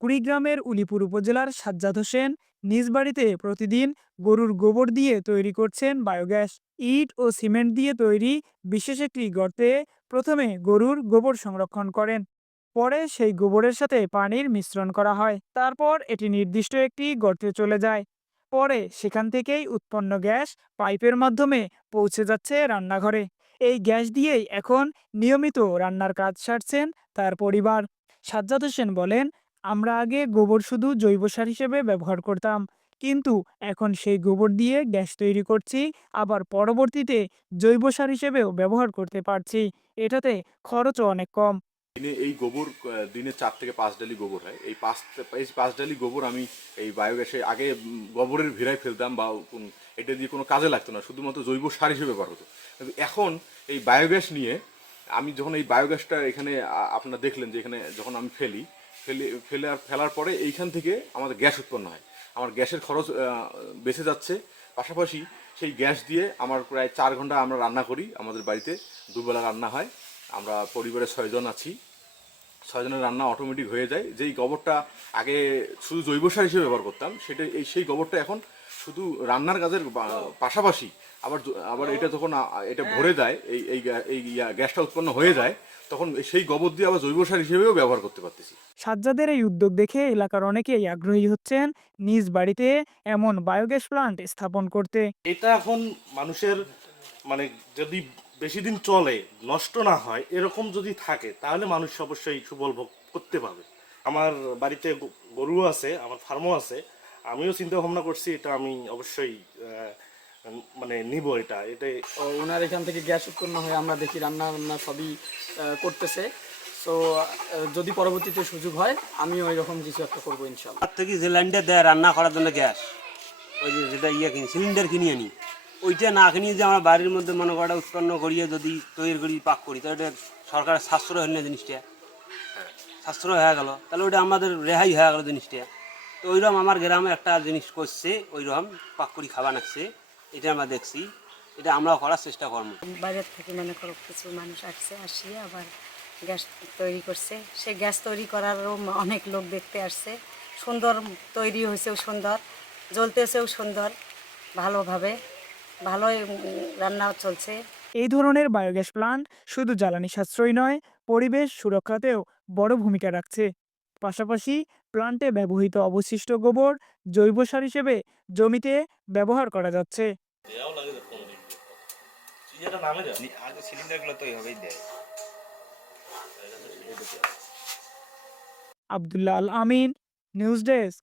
কুড়িগ্রামের উলিপুর উপজেলার সাজ্জাদ হোসেন নিজ বাড়িতে প্রতিদিন গরুর গোবর দিয়ে তৈরি করছেন বায়োগ্যাস। ইট ও সিমেন্ট দিয়ে তৈরি বিশেষ একটি গর্তে প্রথমে গরুর গোবর সংরক্ষণ করেন। পরে সেই গোবরের সাথে পানির মিশ্রণ করা হয়। তারপর এটি নির্দিষ্ট একটি গর্তে চলে যায়। পরে সেখান থেকেই উৎপন্ন গ্যাস পাইপের মাধ্যমে পৌঁছে যাচ্ছে রান্নাঘরে। এই গ্যাস দিয়েই এখন নিয়মিত রান্নার কাজ সারছেন তার পরিবার। সাজ্জাদ হোসেন বলেন আমরা আগে গোবর শুধু জৈব সার হিসেবে ব্যবহার করতাম। কিন্তু এখন সেই গোবর দিয়ে গ্যাস তৈরি করছি, আবার পরবর্তীতে জৈব সার হিসেবেও ব্যবহার করতে পারছি। এটাতে খরচও অনেক কম। দিনে এই গোবর দিনে চার থেকে পাঁচ ডালি গোবর হয়। এই পাঁচ এই পাঁচ ডালি গোবর আমি এই বায়োগ্যাসে আগে গোবরের ভিড়ায় ফেলতাম বা এটা দিয়ে কোনো কাজে লাগতো না, শুধুমাত্র জৈব সার হিসেবে ব্যবহার হতো। কিন্তু এখন এই বায়োগ্যাস নিয়ে আমি যখন এই বায়োগ্যাসটা এখানে আপনারা দেখলেন যে এখানে যখন আমি ফেলি ফেলে ফেলে ফেলার পরে এইখান থেকে আমাদের গ্যাস উৎপন্ন হয়। আমার গ্যাসের খরচ বেঁচে যাচ্ছে। পাশাপাশি সেই গ্যাস দিয়ে আমার প্রায় চার ঘণ্টা আমরা রান্না করি। আমাদের বাড়িতে দুবেলা রান্না হয়। আমরা পরিবারের ছয়জন আছি। ছয়জনের রান্না অটোমেটিক হয়ে যায়। যেই গোবরটা আগে শুধু জৈব সার হিসেবে ব্যবহার করতাম, সেটা এই, সেই গোবরটা এখন শুধু রান্নার কাজের পাশাপাশি আবার আবার এটা যখন এটা ভরে যায়, এই এই গ্যাসটা উৎপন্ন হয়ে যায় তখন সেই গোবর দিয়ে আবার জৈব সার হিসেবেও ব্যবহার করতে পারতেছি। সাজ্জাদের এই উদ্যোগ দেখে এলাকার অনেকেই আগ্রহী হচ্ছেন নিজ বাড়িতে এমন বায়োগ্যাস প্লান্ট স্থাপন করতে। এটা এখন মানুষের মানে যদি বেশি দিন চলে নষ্ট না হয় এরকম যদি থাকে তাহলে মানুষ অবশ্যই সুফল ভোগ করতে পারবে। আমার বাড়িতে গরু আছে আমার ফার্মও আছে। আমিও চিন্তা ভাবনা করছি এটা আমি অবশ্যই মানে নিব এটা এটাই। ওনার এখান থেকে গ্যাস উৎপন্ন হয়ে আমরা দেখি রান্না বান্না সবই করতেছে। তো যদি পরবর্তীতে সুযোগ হয় আমিও এরকম কিছু একটা করব ইনশাল্লাহ তার থেকে যে লাইনটা দেয় রান্না করার জন্য গ্যাস ওই যে যেটা ইয়ে কিনি সিলিন্ডার কিনে আনি ওইটা না কিনে যে আমরা বাড়ির মধ্যে মনে করা উৎপন্ন করিয়ে যদি তৈরি করি পাক করি তাহলে এটা সরকারের সাশ্রয় হয় না জিনিসটা। সাশ্রয় হয়ে গেল তাহলে ওইটা আমাদের রেহাই হয়ে গেল জিনিসটা। তো ওইরকম আমার গ্রামে একটা জিনিস করছে ওইরকম পাক করি খাবার নাকছে এটা আমরা দেখছি এটা আমরাও করার চেষ্টা করব। বাইরের থেকে মনে করো কিছু মানুষ আসছে আসিয়ে আবার গ্যাস তৈরি করছে। সে গ্যাস তৈরি করারও অনেক লোক দেখতে আসছে। সুন্দর তৈরি হয়েছেও সুন্দর জ্বলতেছেও সুন্দর ভালোভাবে ভালোই রান্নাও চলছে। এই ধরনের বায়োগ্যাস প্লান্ট শুধু জ্বালানি সাশ্রয় নয় পরিবেশ সুরক্ষাতেও বড় ভূমিকা রাখছে। পাশাপাশি প্লান্টে ব্যবহৃত অবশিষ্ট গোবর জৈব সার হিসেবে জমিতে ব্যবহার করা যাচ্ছে। Abdullah Al Amin news desk.